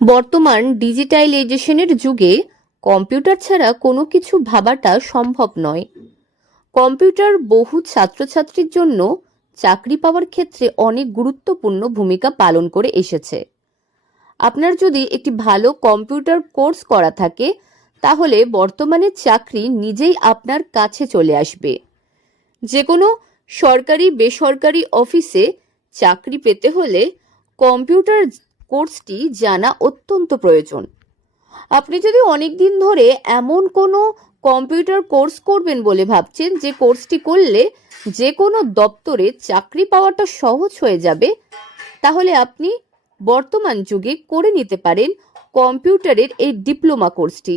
বর্তমান ডিজিটালাইজেশনের যুগে কম্পিউটার ছাড়া কোনো কিছু ভাবাটা সম্ভব নয়। কম্পিউটার বহু ছাত্রছাত্রীর জন্য চাকরি পাওয়ার ক্ষেত্রে অনেক গুরুত্বপূর্ণ ভূমিকা পালন করে এসেছে। আপনার যদি একটি ভালো কম্পিউটার কোর্স করা থাকে, তাহলে বর্তমানে চাকরি নিজেই আপনার কাছে চলে আসবে। যে কোনো সরকারি বেসরকারি অফিসে চাকরি পেতে হলে কম্পিউটার কোর্সটি জানা অত্যন্ত প্রয়োজন। আপনি যদি অনেক দিন ধরে এমন কোনো কম্পিউটার কোর্স করবেন বলে ভাবছেন যে কোর্সটি করলে যে কোনো দপ্তরে চাকরি পাওয়াটা সহজ হয়ে যাবে, তাহলে আপনি বর্তমান যুগে করে নিতে পারেন কম্পিউটারের এই ডিপ্লোমা কোর্সটি।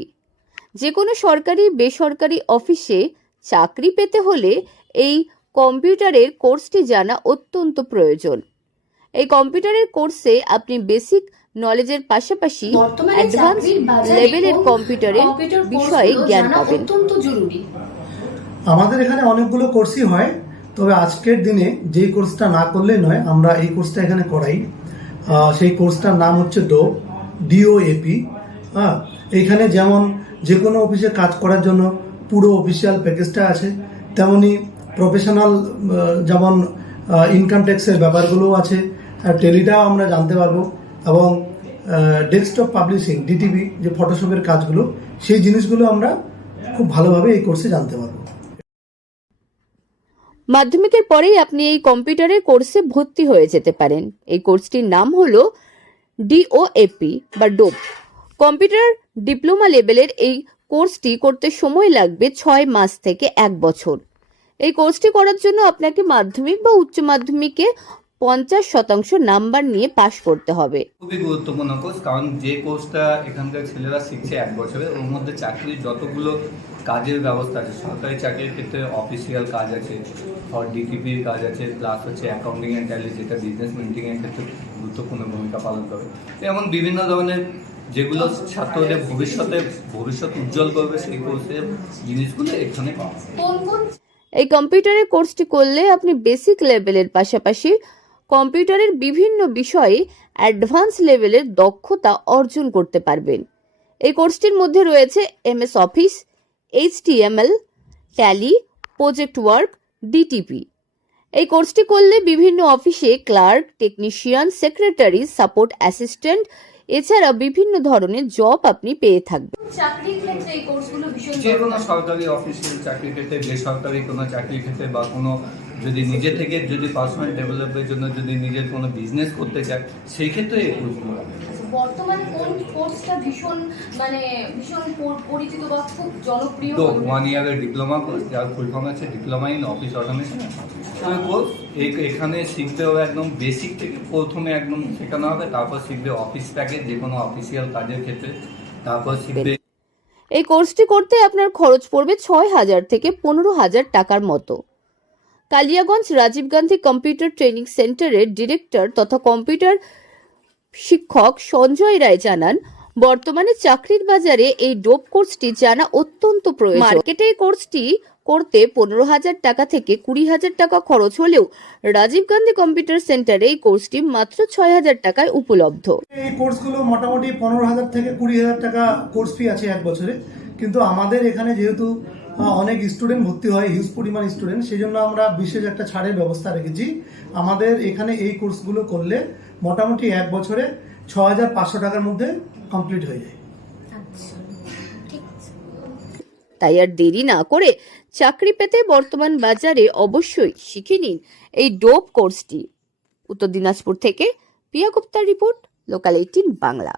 যে কোনো সরকারি বেসরকারি অফিসে চাকরি পেতে হলে এই কম্পিউটারের কোর্সটি জানা অত্যন্ত প্রয়োজন। এই কম্পিউটারের কোর্সে আপনি বেসিক নলেজের পাশাপাশি অ্যাডভান্স লেভেলের কম্পিউটারের বিষয়ে জ্ঞান পাবেন। আমাদের এখানে অনেকগুলো কোর্সই হয়, তবে আজকের দিনে যেই কোর্সটা না করলেই নয়, আমরা এই কোর্সটা এখানে করাই। সেই কোর্সটার নাম হচ্ছে ডিওএপি। এইখানে যেমন যে কোনো অফিসে কাজ করার জন্য পুরো অফিসিয়াল প্যাকেজটা আছে, তেমনি প্রফেশনাল যেমন ইনকাম ট্যাক্সের ব্যাপারগুলোও আছে, আর টেলিটাও আমরা জানতে পারবো, এবং ডেস্কটপ পাবলিশিং ডিটিপি যে ফটোশপের কাজগুলো, সেই জিনিসগুলো আমরা খুব ভালোভাবে এই কোর্সে জানতে পারবো। মাধ্যমিকের পরেই আপনি এই কম্পিউটারের কোর্সে ভর্তি হয়ে যেতে পারেন। এই কোর্সটির নাম হলো ডিওএপি বা ডোপ। কম্পিউটার ডিপ্লোমা লেভেলের এই কোর্সটি করতে সময় লাগবে 6 মাস থেকে 1 বছর। এই কোর্সটি করার জন্য আপনাকে মাধ্যমিক বা উচ্চ মাধ্যমিকে 50% নাম্বার নিয়ে পাশ করতে হবে। খুবই গুরুত্বপূর্ণ কোর্স, কারণ যে কোর্সটা এখানকার ছেলেরা শিখছে 1 বছরে, ওর মধ্যে চাকরির যতগুলো কাজের ব্যবস্থা আছে, সরকারি চাকরির ক্ষেত্রে অফিসিয়াল কাজ আছে, ডিটিপির কাজ আছে, প্লাস হচ্ছে অ্যাকাউন্টিং অ্যান্ড ট্যালি, যেটা বিজনেস মিটিংয়ের ক্ষেত্রে গুরুত্বপূর্ণ ভূমিকা পালন করে। এমন বিভিন্ন ধরনের যেগুলো ছাত্রদের ভবিষ্যৎ উজ্জ্বল করবে, সেই কোর্সের জিনিসগুলো এখানে পাওয়া যায়। এই কম্পিউটারের কোর্সটি করলে আপনি বেসিক লেভেলের পাশাপাশি কম্পিউটারের বিভিন্ন বিষয়ে অ্যাডভান্স লেভেলের দক্ষতা অর্জন করতে পারবেন। এই কোর্সটির মধ্যে রয়েছে MS Office, HTML, Tally, project work, DTP. এই কোর্সটি করলে বিভিন্ন অফিসে clerk, technician, secretary, support assistant, এছাড়া বিভিন্ন ধরনের জব আপনি পেয়ে থাকবেন। চাকরির ক্ষেত্রে এই কোর্সগুলো ভীষণ যে কোনো সরকারি অফিসিয়াল চাকরির ক্ষেত্রে, বেসরকারি কোনো চাকরির ক্ষেত্রে, বা কোনো যদি নিজে থেকে যদি পার্সোনাল ডেভেলপের জন্য যদি নিজের কোনো বিজনেস করতে চায়, সেই ক্ষেত্রে এই কোর্সগুলো। বর্তমানে কোন কোর্সটা ভীষণ পরিচিত বা খুব জনপ্রিয়? 1 ইয়ারের ডিপ্লোমা কোর্স, যার ফুল ফর্ম আছে diploma in office automation course. এখানে শিখতে হবে একদম বেসিক থেকে, প্রথমে একদম শেখানো হবে, তারপর শিখবে অফিস প্যাকেজ যে কোনো অফিসিয়াল কাজের ক্ষেত্রে, তারপর শিখবে। এই কোর্সটি করতে আপনার খরচ পড়বে 6,000 থেকে 15,000 টাকার মতো। কালিয়াগঞ্জ রাজীব গান্ধী কম্পিউটার ট্রেনিং সেন্টারের ডিরেক্টর তথা কম্পিউটার শিক্ষক সঞ্জয় রায় জানান, বর্তমানে চাকরির বাজারে এই ডোপ কোর্সটি জানা অত্যন্ত প্রয়োজন। মার্কেটে এই কোর্সটি করতে 15,000 টাকা থেকে 20,000 টাকা খরচ হলেও রাজীব গান্ধী কম্পিউটার সেন্টারে এই কোর্সটি মাত্র 6,000 টাকায় উপলব্ধ। এই কোর্সগুলো মোটামুটি 15,000 থেকে 20,000 টাকা কোর্স ফি আছে 1 বছরে, কিন্তু আমাদের এখানে যেহেতু অনেক স্টুডেন্ট ভর্তি হয়, হিউজ পরিমাণ স্টুডেন্ট, সেই জন্য আমরা বিশেষ একটা ছাড়ের ব্যবস্থা রেখেছি। আমাদের এখানে এই কোর্সগুলো করলে মোটামুটি 1 বছরে 6,500 টাকার মধ্যে কমপ্লিট হয়ে যায়। তাই আর দেরি না করে চাকরি পেতে বর্তমান বাজারে অবশ্যই শিখে নিন এই ডোপ কোর্সটি। উত্তর দিনাজপুর থেকে পিয়া গুপ্তার রিপোর্ট, লোকাল 18 বাংলা।